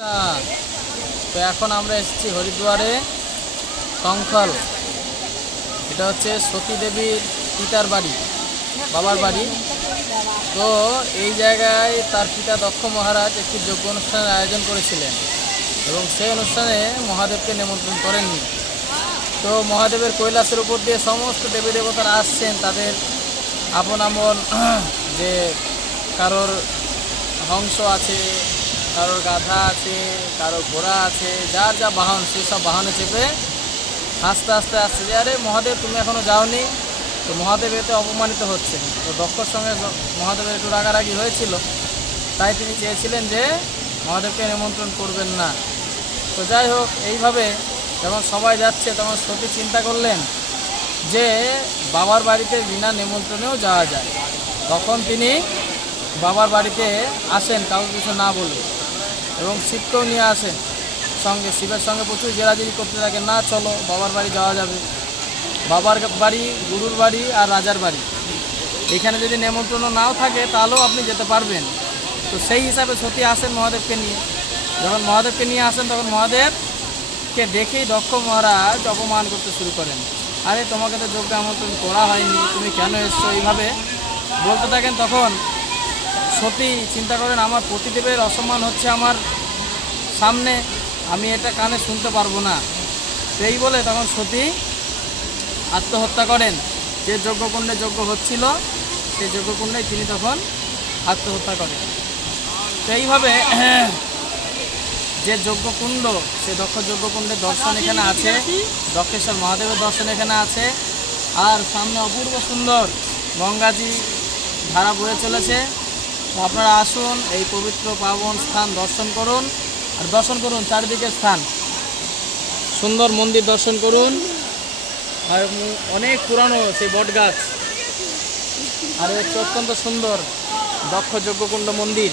তো এখন আমরা এসেছি হরিদ্বারে সংখল। এটা হচ্ছে সতী দেবীর পিতার বাড়ি, বাবার বাড়ি। তো এই জায়গায় তার পিতা দক্ষ মহারাজ একটি যজ্ঞ অনুষ্ঠানের আয়োজন করেছিলেন এবং সেই অনুষ্ঠানে মহাদেবকে নিমন্ত্রণ করেননি। তো মহাদেবের কৈলাসের উপর দিয়ে সমস্ত দেবী দেবতারা আসছেন, তাদের আপন আপন যে কারোর হংস আছে, কারোর গাধা আছে, কারোর ঘোড়া আছে, যার যা বাহন সেই সব বাহনে চেপে আস্তে আস্তে আসছে যে আরে মহাদেব তুমি এখনও যাওনি। তো মহাদেব এতে অপমানিত হচ্ছেন। তো দক্ষর সঙ্গে মহাদেবের একটু রাগারাগি হয়েছিল, তাই তিনি চেয়েছিলেন যে মহাদেবকে নিমন্ত্রণ করবেন না। তো যাই হোক, এইভাবে যখন সবাই যাচ্ছে তখন সতী চিন্তা করলেন যে বাবার বাড়িতে বিনা নিমন্ত্রণেও যাওয়া যায়। তখন তিনি বাবার বাড়িতে আসেন কাউকে কিছু না বলে, এবং শিবকেও নিয়ে আসেন সঙ্গে। শিবের সঙ্গে প্রচুর জেরাজেরি করতে থাকেন, না চলো বাবার বাড়ি যাওয়া যাবে। বাবার বাড়ি, গুরুর বাড়ি আর রাজার বাড়ি, এখানে যদি নিমন্ত্রণ নাও থাকে তাহলেও আপনি যেতে পারবেন। তো সেই হিসাবে সতী আসেন মহাদেবকে নিয়ে। যখন মহাদেবকে নিয়ে আসেন তখন মহাদেবকে দেখেই দক্ষ মহারাজ অপমান করতে শুরু করেন। আরে তোমাকে তো যজ্ঞে আমন্ত্রণ করা হয়নি, তুমি কেন এসছো, এইভাবে বলতে থাকেন। তখন সতী চিন্তা করেন আমার পতিদেবের অসম্মান হচ্ছে আমার সামনে, আমি এটা কানে শুনতে পারবো না। সেই বলে তখন সতী আত্মহত্যা করেন। যে যজ্ঞকুণ্ডে যজ্ঞ হচ্ছিল সেই যজ্ঞকুণ্ডে তিনি তখন আত্মহত্যা করেন। তো এইভাবে যে যজ্ঞকুণ্ড, সে দক্ষ যজ্ঞকুণ্ডের দর্শন এখানে আছে, দক্ষেশ্বর মহাদেবের দর্শন এখানে আছে। আর সামনে অপূর্ব সুন্দর গঙ্গাজি ধারা বয়ে চলেছে। তো আপনারা আসুন, এই পবিত্র পাবন স্থান দর্শন করুন। আর দর্শন করুন চারিদিকের স্থান, সুন্দর মন্দির দর্শন করুন। আর অনেক পুরানো সেই বট গাছ, আর হচ্ছে অত্যন্ত সুন্দর দক্ষ যজ্ঞকুণ্ড মন্দির।